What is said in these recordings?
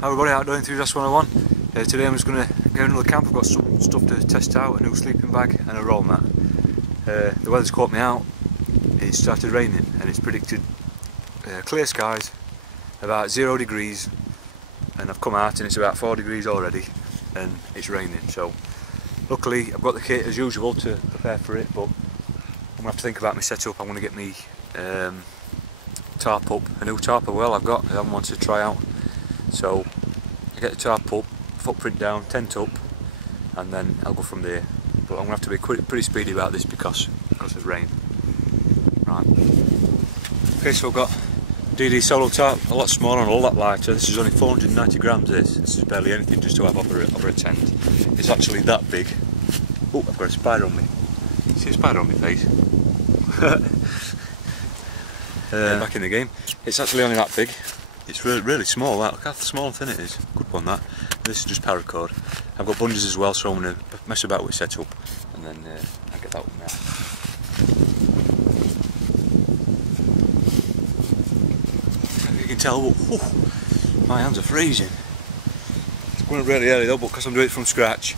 How everybody, Outdoor Enthusiast 101. Today I'm just going to go into the camp. I've got some stuff to test out, a new sleeping bag and a roll mat. The weather's caught me out. It started raining and it's predicted clear skies, about 0 degrees, and I've come out and it's about 4 degrees already and it's raining. So luckily I've got the kit as usual to prepare for it, but I'm going to have to think about my setup. I'm going to get me tarp up, a new tarp I've got, I haven't wanted to try out. So I get the tarp up, footprint down, tent up, and then I'll go from there. But I'm going to have to be pretty speedy about this because of rain. Right. Okay, so I've got DD solo tarp, a lot smaller and a lot lighter. This is only 490 grams this is barely anything just to have over a tent. It's actually that big. Oh, I've got a spider on me. See a spider on my face? Back in the game. It's actually only that big. It's really small. Look how small and thin it is. Good one that. This is just paracord. I've got bungees as well, so I'm going to mess about with setup and then I'll get that one now. You can tell, my hands are freezing. It's going really early though, but because I'm doing it from scratch,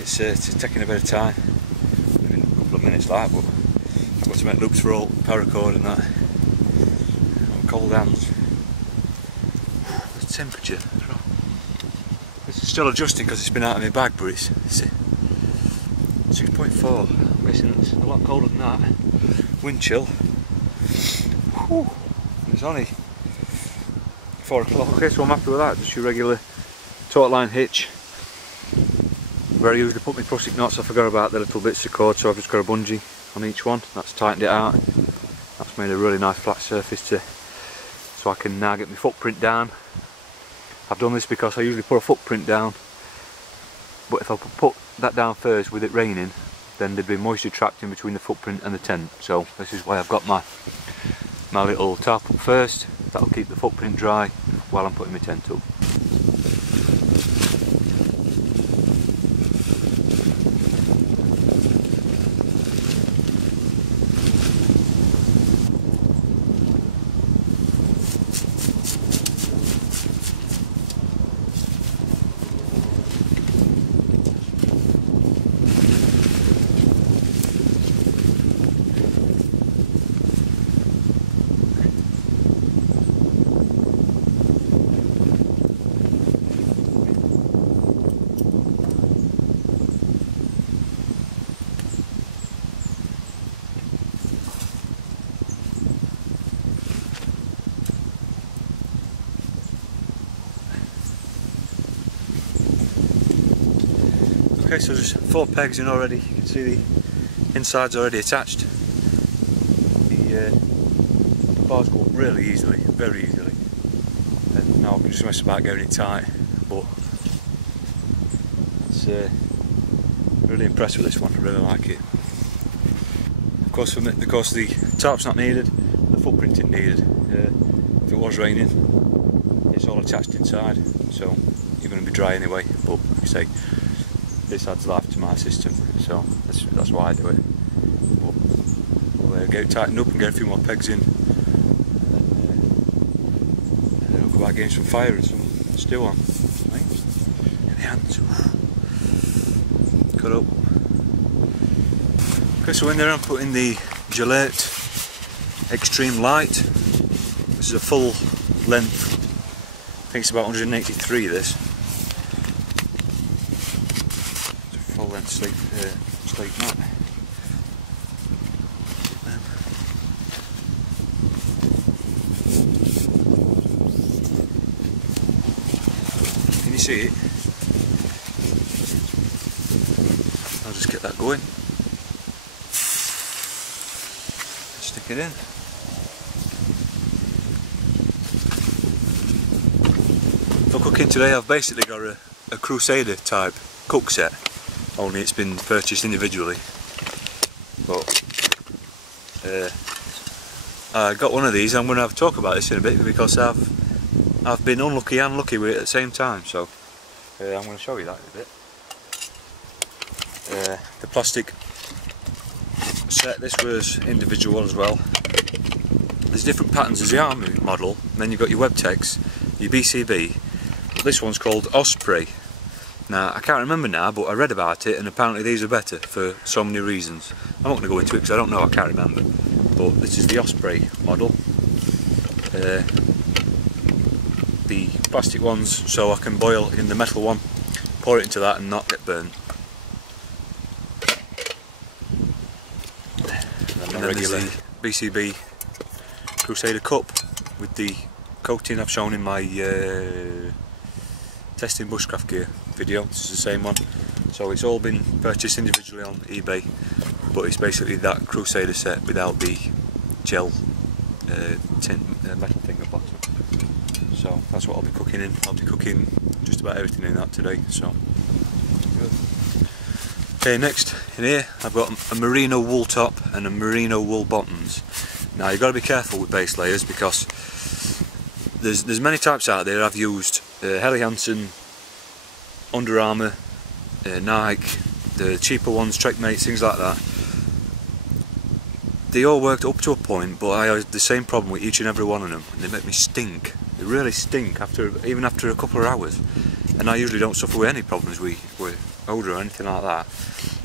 it's taking a bit of time. Maybe a couple of minutes like, but I've got to make loops for all paracord and that. Cold hands. The temperature. It's still adjusting because it's been out of my bag, but it's 6.4. I'm guessing it's a lot colder than that. Wind chill. Whew. It's only 4 o'clock. Okay, so I'm happy with that. Just your regular taut line hitch. Where I usually put my prusik knots, I forgot about the little bits of cord, so I've just got a bungee on each one. That's tightened it out. That's made a really nice flat surface so I can now get my footprint down. I've done this because I usually put a footprint down, but if I put that down first with it raining, then there'd be moisture trapped in between the footprint and the tent. So this is why I've got my little tarp up first. That'll keep the footprint dry while I'm putting my tent up. Okay, so there's 4 pegs in already. You can see the inside's already attached. The bars go up really easily, very easily. And now I can just mess about getting it tight, but it's really impressed with this one. I really like it. Of course, because the tarp's not needed, the footprint isn't needed. If it was raining, it's all attached inside, so you're going to be dry anyway. But like I say, this adds life to my system, so that's why I do it. But we'll get it tightened up and get a few more pegs in, and then I'll go back getting some fire and some stew on. Right? Get the hands. Cut up. Okay, so in there I'm putting the Gillette Extreme Light. This is a full length. I think it's about 183. This. Full length sleep mat. Can you see it? I'll just get that going. Stick it in. For cooking today, I've basically got a Crusader type cook set. Only it's been purchased individually, but I got one of these. I'm going to have a talk about this in a bit because I've been unlucky and lucky with it at the same time, so I'm going to show you that in a bit. The plastic set, this was individual as well. There's different patterns. There's the army model, and then you've got your Webtex, your BCB, This one's called Osprey. Now I can't remember now, but I read about it and apparently these are better for so many reasons. I'm not going to go into it because I don't know, I can't remember. But this is the Osprey model. The plastic ones, so I can boil in the metal one, pour it into that and not get burnt. And then there's the BCB Crusader cup with the coating I've shown in my testing bushcraft gear video. This is the same one. So it's all been purchased individually on eBay, but it's basically that Crusader set without the gel tin metal thing at the bottom. So that's what I'll be cooking in. I'll be cooking just about everything in that today. So good. Okay, next in here I've got a merino wool top and a merino wool bottoms. Now you've got to be careful with base layers because there's many types out there. I've used Helly Hansen, Under Armour, Nike, the cheaper ones, Trek Mates, things like that. They all worked up to a point, but I had the same problem with each and every one of them, and they make me stink. They really stink even after a couple of hours. And I usually don't suffer with any problems with odour or anything like that.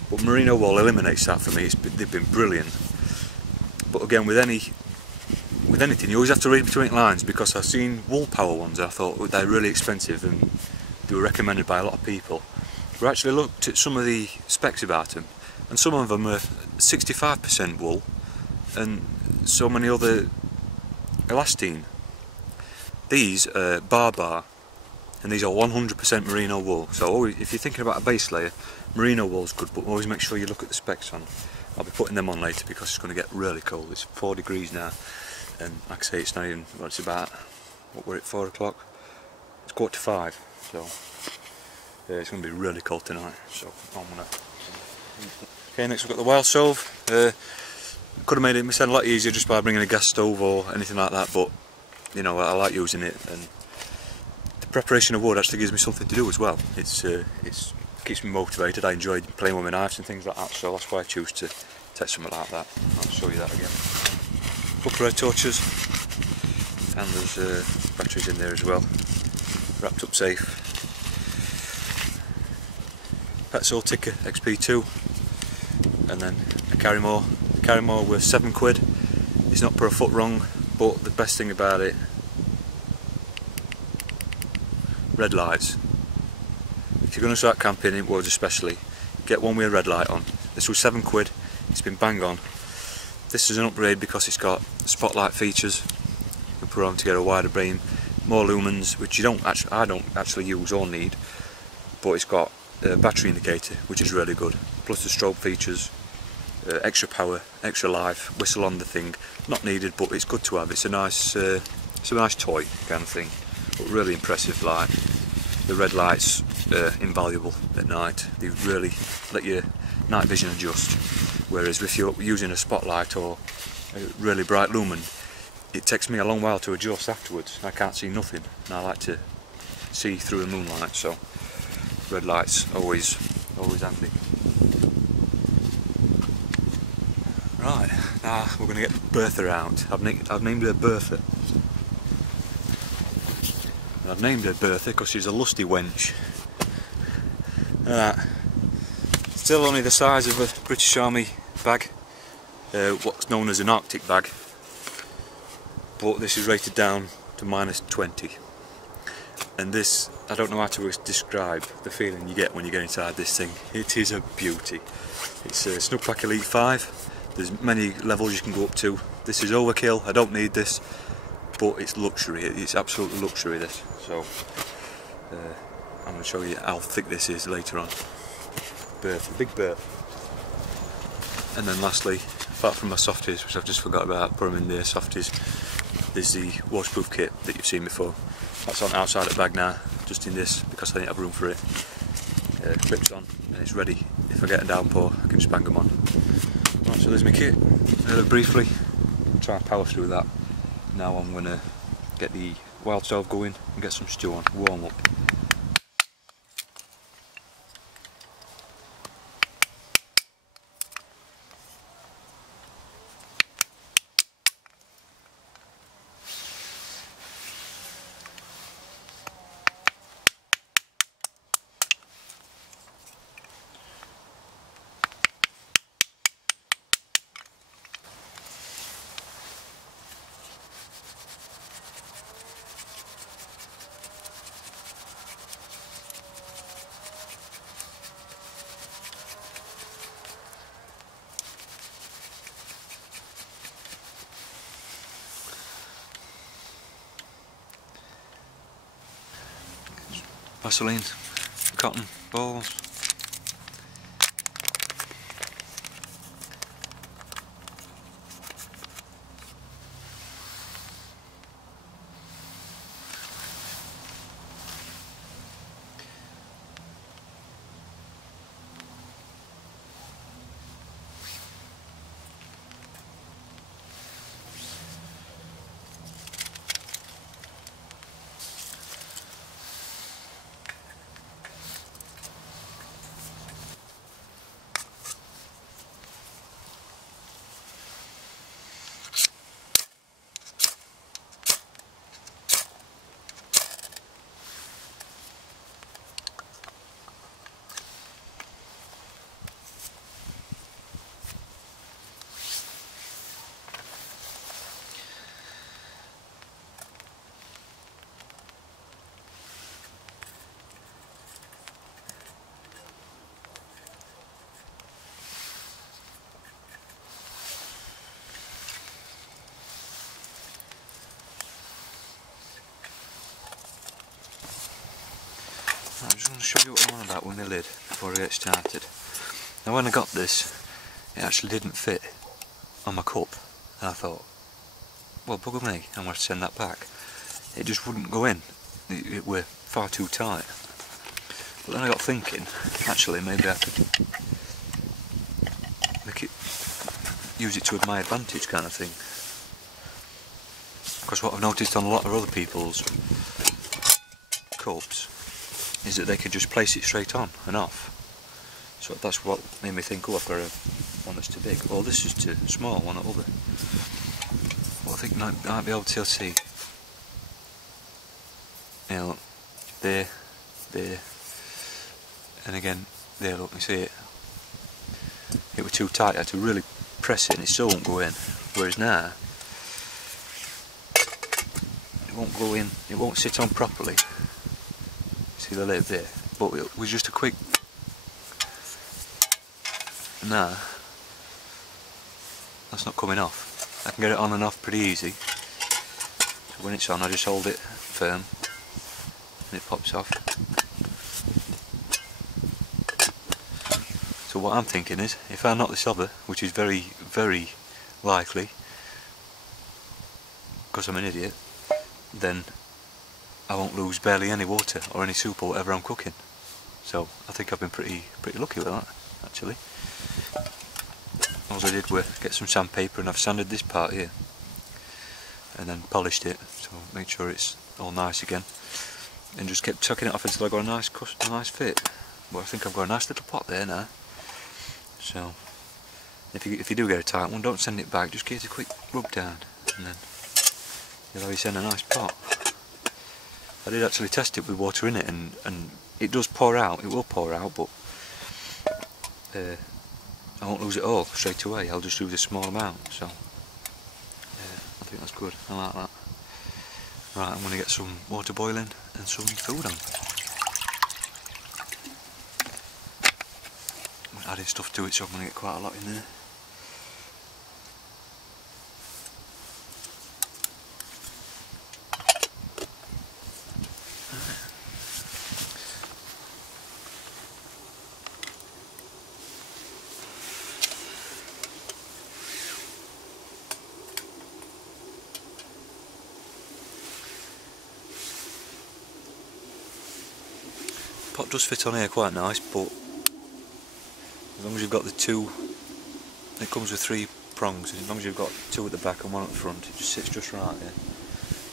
But merino wool eliminates that for me. They've been brilliant. But again, with anything, you always have to read between lines, because I've seen wool power ones and I thought they're really expensive and they were recommended by a lot of people. We actually looked at some of the specs about them, and some of them are 65% wool and so many other elastine. These are bar, and these are 100% merino wool. So always, if you're thinking about a base layer, merino wool's good, but always make sure you look at the specs on. I'll be putting them on later because it's going to get really cold. It's 4 degrees now, and like I say, it's not even, well, it's about, what were it, 4 o'clock? It's 4:45, so yeah, it's going to be really cold tonight. So I'm gonna. Okay, next we've got the wild stove. Could have made it myself a lot easier just by bringing a gas stove or anything like that, but you know, I like using it, and the preparation of wood actually gives me something to do as well. It keeps me motivated. I enjoy playing with my knives and things like that, so that's why I choose to take something like that. I'll show you that again. Couple of torches, and there's batteries in there as well, wrapped up safe. Petzl Ticker XP2, and then a Carrymore. The Carrymore was £7. It's not per a foot wrong, but the best thing about it, red lights. If you're going to start camping in woods especially, get one with a red light on. This was £7, it's been bang on. This is an upgrade because it's got spotlight features. You can put on to get a wider beam, more lumens, which I don't actually use or need, but it's got a battery indicator, which is really good, plus the strobe features, extra power, extra life, whistle on the thing, not needed, but it's good to have. It's a nice toy kind of thing, but really impressive light. The red lights are invaluable at night. They really let your night vision adjust, whereas if you're using a spotlight or a really bright lumen, it takes me a long while to adjust afterwards. I can't see nothing, and I like to see through the moonlight, so red lights always handy. Right, now we're going to get Bertha out. I've named her Bertha. I've named her Bertha because she's a lusty wench. Still only the size of a British Army bag, what's known as an Arctic bag, but this is rated down to -20. And this, I don't know how to describe the feeling you get when you get inside this thing. It is a beauty. It's a Snugpack Elite 5. There's many levels you can go up to. This is overkill, I don't need this, but it's luxury, it's absolute luxury this. So I'm going to show you how thick this is later on. Berth, big berth. And then lastly, apart from my softies, which I've just forgot about, put them in there, softies, there's the waterproof kit that you've seen before. That's on outside the bag now, just in this, because I didn't have room for it. Clips on, and it's ready. If I get a downpour, I can just bang them on. Right, so there's my kit. Briefly, try and power through that. Now I'm going to get the wild stove going and get some stew on, warm up. Vaseline, cotton balls. I'm just going to show you what I'm on about with my lid before I get started. Now when I got this, it actually didn't fit on my cup, and I thought, well, bugger me, I'm going to have to send that back. It just wouldn't go in, it were far too tight. But then I got thinking, actually maybe I could use it to my advantage kind of thing. Because what I've noticed on a lot of other people's cups is that they can just place it straight on and off. So that's what made me think, oh, I've got one that's too big. Well, this is too small, one or other. Well, I think I might be able to see. You know, there, and again, there, look, you see it. It was too tight, I had to really press it and it still won't go in. Whereas now, it won't go in, it won't sit on properly. See the lid there? But it was just a quick... Nah, that's not coming off. I can get it on and off pretty easy. So when it's on, I just hold it firm and it pops off. So what I'm thinking is, if I knock this over, which is very, very likely, because I'm an idiot, then I won't lose barely any water or any soup or whatever I'm cooking. So I think I've been pretty lucky with that, actually. All I did was get some sandpaper and I've sanded this part here and then polished it, so make sure it's all nice again, and just kept tucking it off until I got a nice fit. But I think I've got a nice little pot there now. So if you do get a tight one, don't send it back, just give it a quick rub down and then you'll have yourself a nice pot. I did actually test it with water in it, and it does pour out, it will pour out, but I won't lose it all straight away, I'll just lose a small amount, so I think that's good, I like that. Right, I'm going to get some water boiling and some food on. I'm adding stuff to it, so I'm going to get quite a lot in there. Pot does fit on here quite nice, but as long as you've got the two, it comes with 3 prongs, and as long as you've got 2 at the back and 1 at the front, it just sits just right there.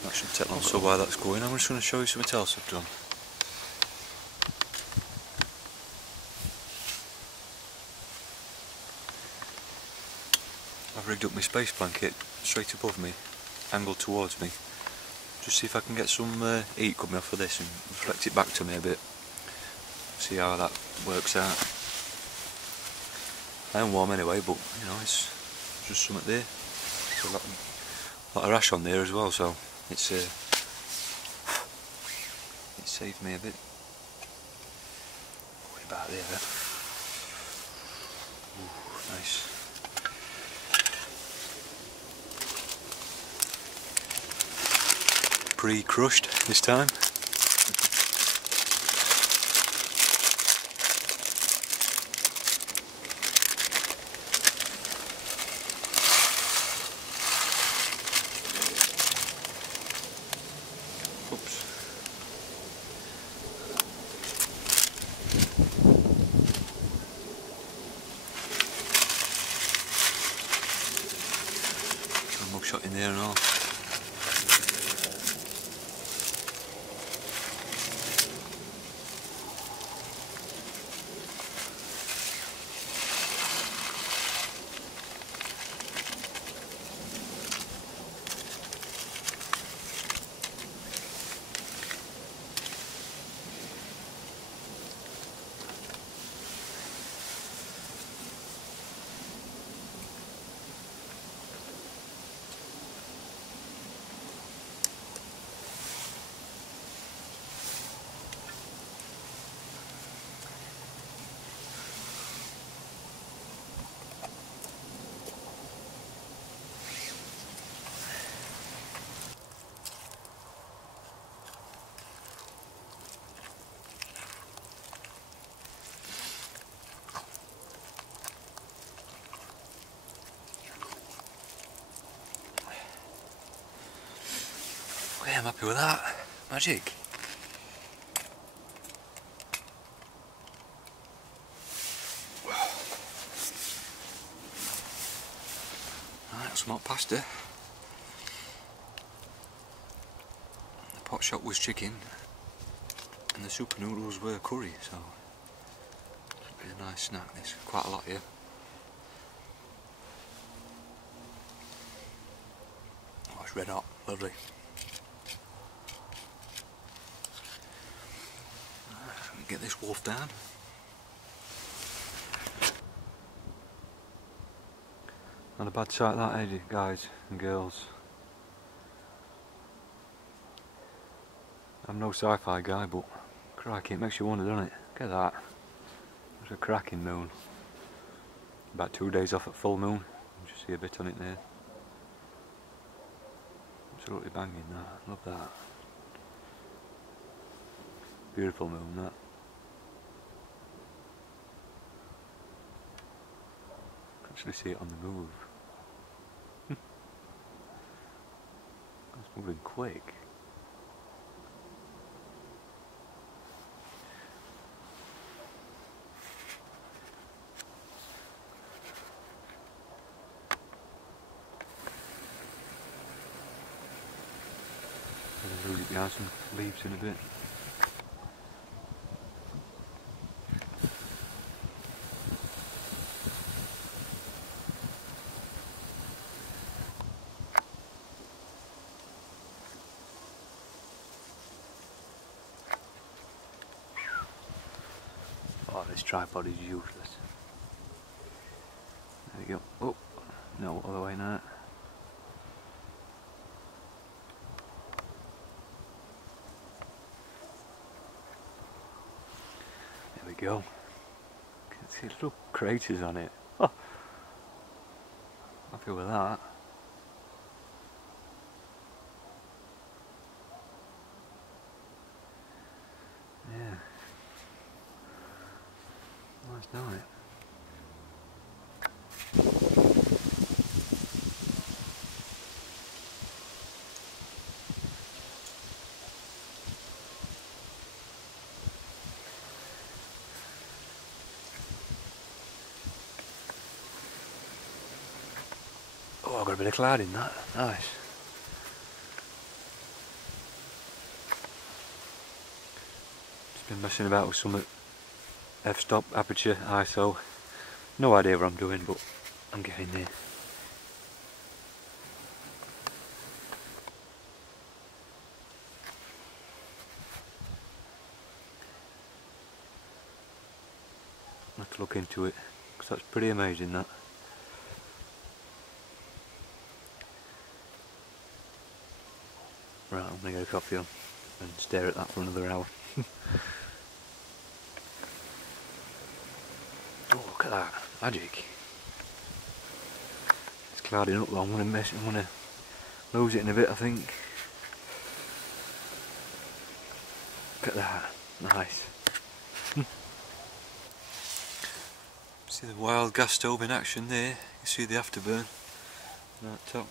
That shouldn't take long. So while that's going, I'm just going to show you something else I've done. I've rigged up my space blanket straight above me, angled towards me, just see if I can get some heat coming off of this and reflect it back to me a bit. See how that works out. I am warm anyway, but you know, it's just something there. There's a lot of ash on there as well, so it saved me a bit. Way back there then. Ooh, nice. Pre-crushed this time. there and all. Okay, I'm happy with that. Magic. Right, smoked pasta. The pot shot was chicken, and the super noodles were curry, so it's a nice snack. There's quite a lot here. Oh, it's red hot, lovely. Get this wolf down. Not a bad sight that, eh, guys and girls. I'm no sci-fi guy, but crikey, it makes you wonder, doesn't it? Look at that. There's a cracking moon. About 2 days off at full moon. You just see a bit on it there. Absolutely banging that. Love that. Beautiful moon that. Actually see it on the move. It's moving quick. I'll leave it behind some leaves in a bit. Oh, this tripod is useless. There we go. Oh, no, other way now. There we go. Can see little craters on it. Oh, happy with that. Yeah. Nice night. Oh, I've got a bit of cloud in that. Nice. Just been messing about with some f-stop, aperture, ISO. No idea what I'm doing, but I'm getting there. I'll have to look into it, because that's pretty amazing, that. Right, I'm going to get a coffee on and stare at that for another hour. Oh, look at that. Magic. It's clouding up though. I'm going to lose it in a bit, I think. Look at that. Nice. See the wild gas stove in action there. You can see the afterburn on that top.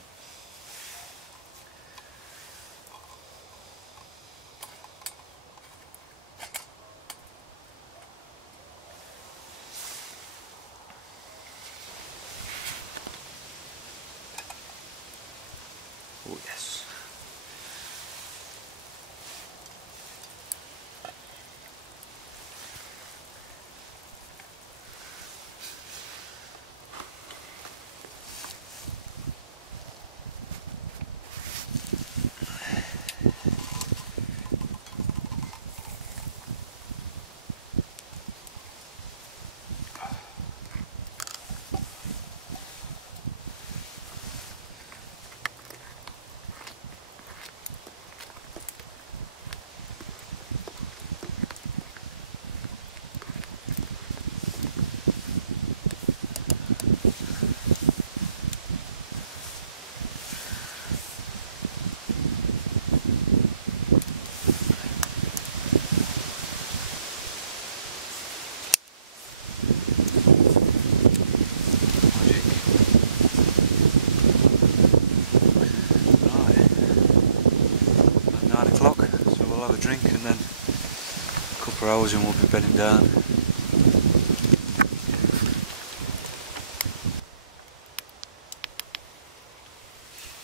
have a drink, and then a couple of hours and we'll be bedding down.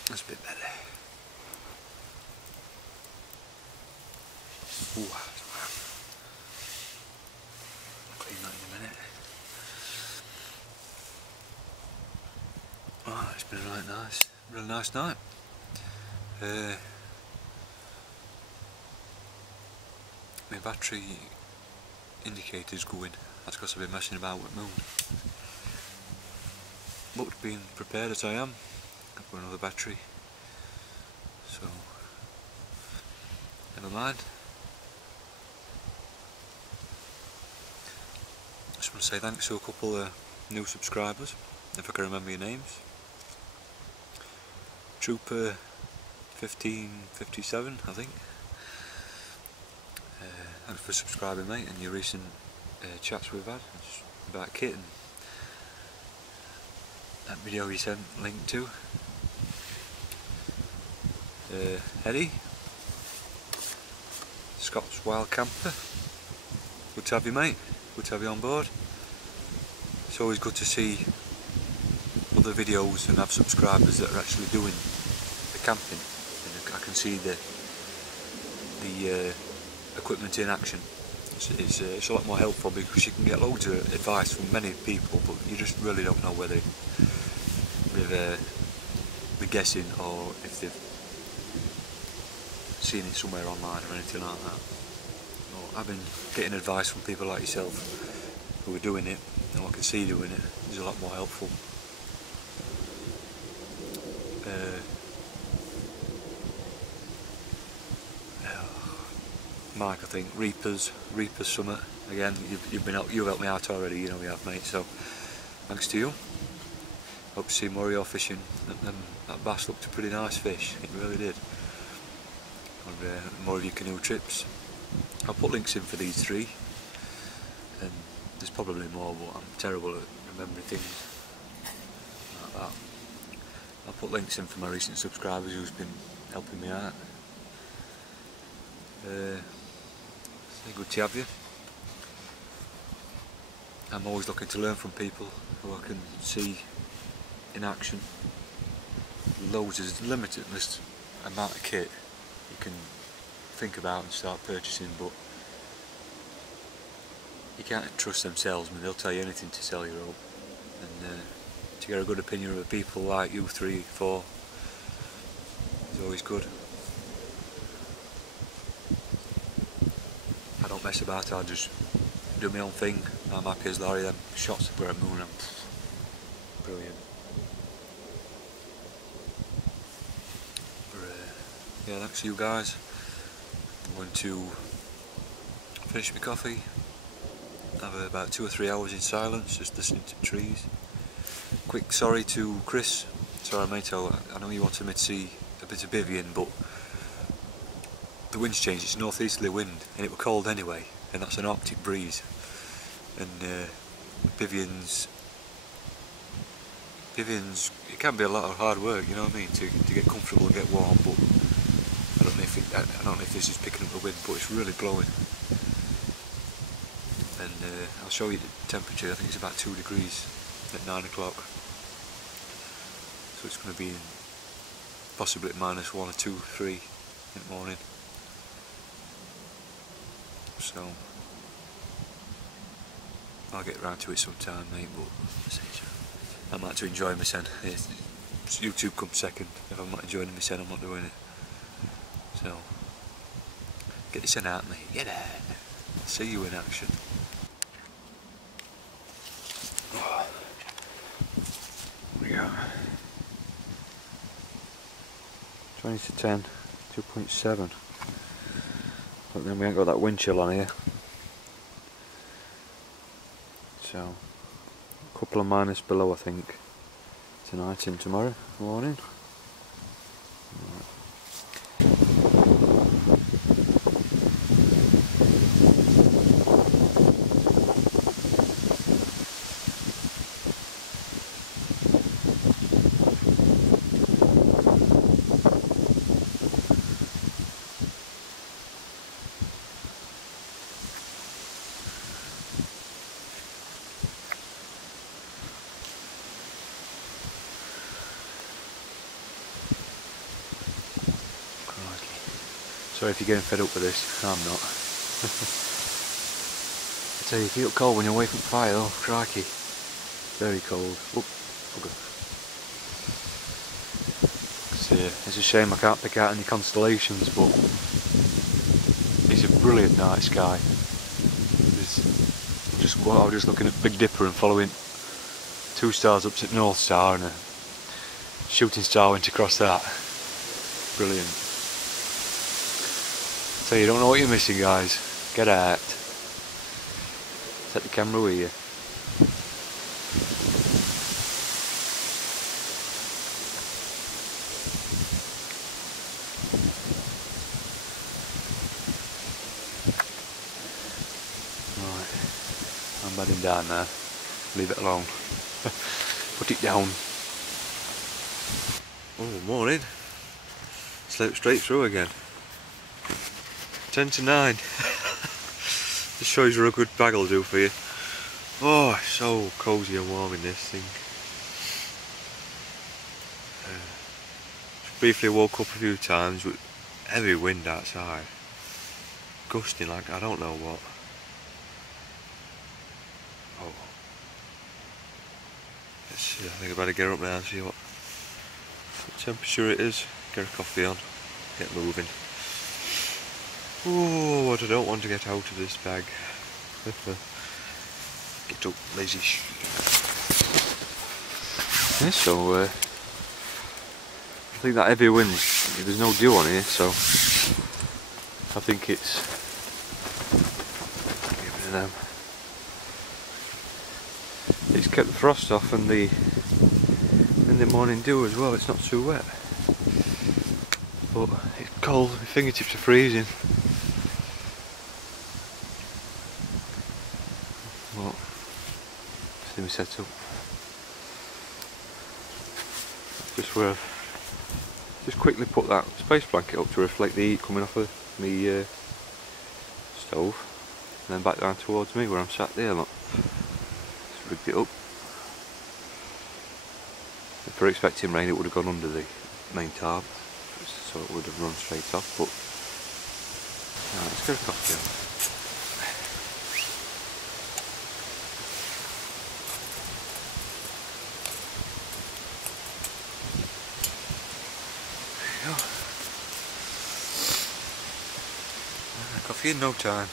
That's a bit better. Ooh, I'll clean that in a minute. Oh, it's been a really nice night. My battery indicator's going. That's because I've been messing about with moon. But being prepared as I am, I've got another battery, so never mind. Just want to say thanks to a couple of new subscribers, if I can remember your names. Trooper 1557, I think. Thanks for subscribing, mate, and your recent chats we've had about kit and that video you sent linked to. Eddie, Scots wildcamper, good to have you, mate, good to have you on board. It's always good to see other videos and have subscribers that are actually doing the camping, and I can see the equipment in action. It's a lot more helpful because you can get loads of advice from many people, but you just really don't know whether they're guessing or if they've seen it somewhere online or anything like that. Well, I've been getting advice from people like yourself who are doing it, and I can see doing it is a lot more helpful. Mike, I think Reeper's Summit again. You've helped me out already. You know you have, mate. So thanks to you. Hope to see more of your fishing. That bass looked a pretty nice fish. It really did. And more of your canoe trips. I'll put links in for these three. And there's probably more, but I'm terrible at remembering things like that. I'll put links in for my recent subscribers who's been helping me out. Good to have you. I'm always looking to learn from people who I can see in action. There's limitless amount of kit you can think about and start purchasing, but you can't trust them salesmen. They'll tell you anything to sell your rope, and to get a good opinion of people like you 3, 4 is always good. I don't mess about, I just do my own thing. I'm happy as Larry. Them shots were at moon, I'm brilliant. Yeah, thanks to you guys. I'm going to finish my coffee, have about 2 or 3 hours in silence, just listening to the trees. Quick sorry to Chris. Sorry mate, I know you wanted me to see a bit of Vivian, but the wind's changed. It's northeasterly wind, and it was cold anyway, and that's an Arctic breeze. And Vivian's, it can be a lot of hard work, you know what I mean, to get comfortable and get warm. But I don't know if this is picking up the wind, but it's really blowing. And I'll show you the temperature. I think it's about 2 degrees at 9 o'clock. So it's going to be possibly at -1 or 2, 3 in the morning. So I'll get round to it sometime, mate, but I'm like to enjoy my sen. YouTube comes second. If I'm not enjoying my sen, I'm not doing it. So get the sen out, mate. Get it. I'll see you in action. Oh. There we go. 20 to 10, 2.7. But then we ain't got that wind chill on here. So, a couple of minus below I think, tonight and tomorrow morning. Sorry if you're getting fed up with this, I'm not. I tell you, you feel cold when you're away from the fire though, crikey. Very cold. Oop. Okay. It's a shame I can't pick out any constellations, but it's a brilliant night sky. I was just looking at Big Dipper and following 2 stars up to North Star, and a shooting star went across that. Brilliant. So you don't know what you're missing, guys. Get out. Set the camera with you. Right, I'm bedding down there. Leave it alone. Put it down. Oh, morning. Slept straight through again. 10 to 9. This shows you what a good bag will do for you. Oh, so cosy and warm in this thing. Briefly woke up a few times with heavy wind outside. Gusting like I don't know what. Oh. Let's see, I think I better get up now and see what temperature it is. Get a coffee on. Get moving. Oh, what I don't want to get out of this bag. Get up, lazy sheep. Yeah, so I think that heavy wind, there's no dew on here, so I think it's it's kept the frost off and the morning dew as well. It's not too wet, but it's cold. My fingertips are freezing. Well, see me set up. Just where I've just quickly put that space blanket up to reflect the heat coming off of me stove, and then back down towards me where I'm sat there. Look, just rigged it up. If we're expecting rain, it would have gone under the main tarp, so it would have run straight off. But let's get a coffee on. Coffee in no time.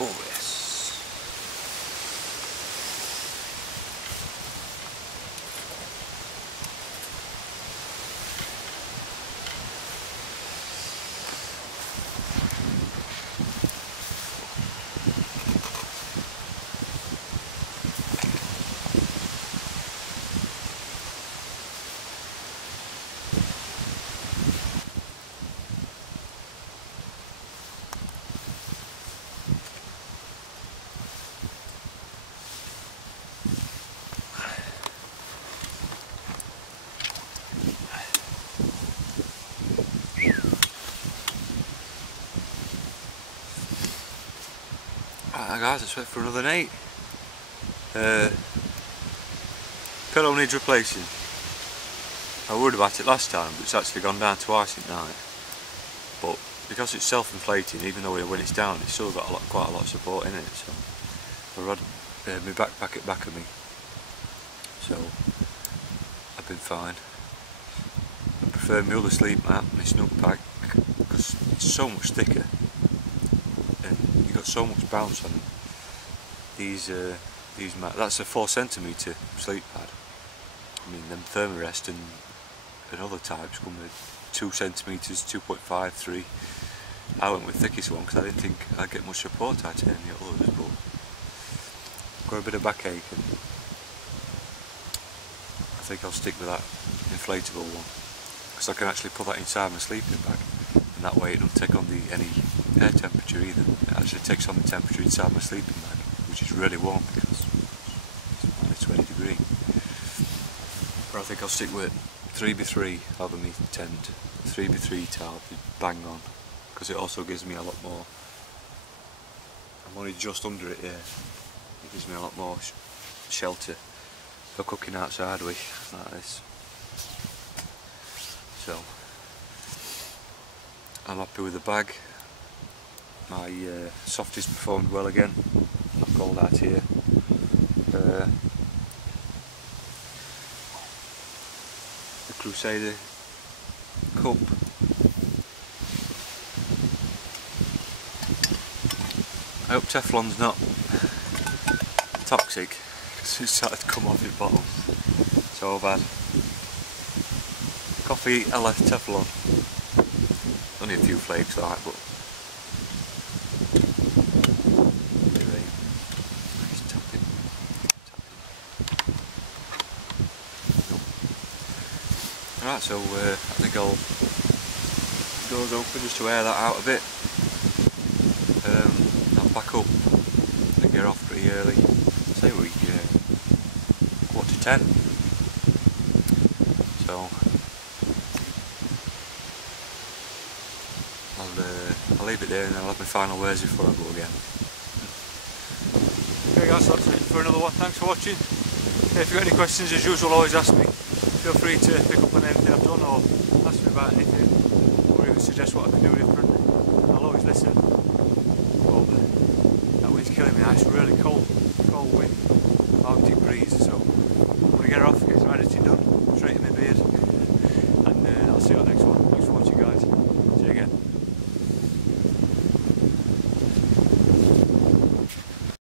Oh yes. Right guys, it's went for another night. Pillow needs replacing. I worried about it last time, but it's actually gone down twice at night. But because it's self-inflating, even though when it's down, it's still got quite a lot of support in it. So I've had my backpack at back of me, so I've been fine. I prefer my other sleep mat, my snug pack, because it's so much thicker and you've got so much bounce on it. These mats, that's a 4cm sleep pad. I mean, them Thermarest and other types come with 2 centimetres, 2.5, 3. I went with the thickest one because I didn't think I'd get much support out of any others, but I've got a bit of backache and I think I'll stick with that inflatable one because I can actually put that inside my sleeping bag, and that way it doesn't take on any air temperature either. It actually takes on the temperature inside my sleeping bag, which is really warm because it's only 20 degrees. But I think I'll stick with 3x3 over my tent. 3x3 tarp is bang on, because it also gives me a lot more. I'm only just under it here. It gives me a lot more shelter for cooking outside with, like this. So I'm happy with the bag. My softies performed well again. I've called out here. The Crusader cup. I hope Teflon's not toxic, because it's started to come off his bottle. So bad. Coffee a la Teflon. Only a few flakes like, but he's tapping. Alright, so I think I'll doors open just to air that out a bit. I'll pack up and get off pretty early. Say we 10:15. So I'll leave it there and I'll have my final words before I go again. Okay guys, that's it for another one. Thanks for watching. If you've got any questions, as usual, always ask me. Feel free to pick up on anything I've done or ask me about anything, or even suggest what I can do different. I'll always listen. But that wind's killing me now. It's really cold wind, Arctic breeze, so I'm going to get her off, get some editing done, straighten my beard.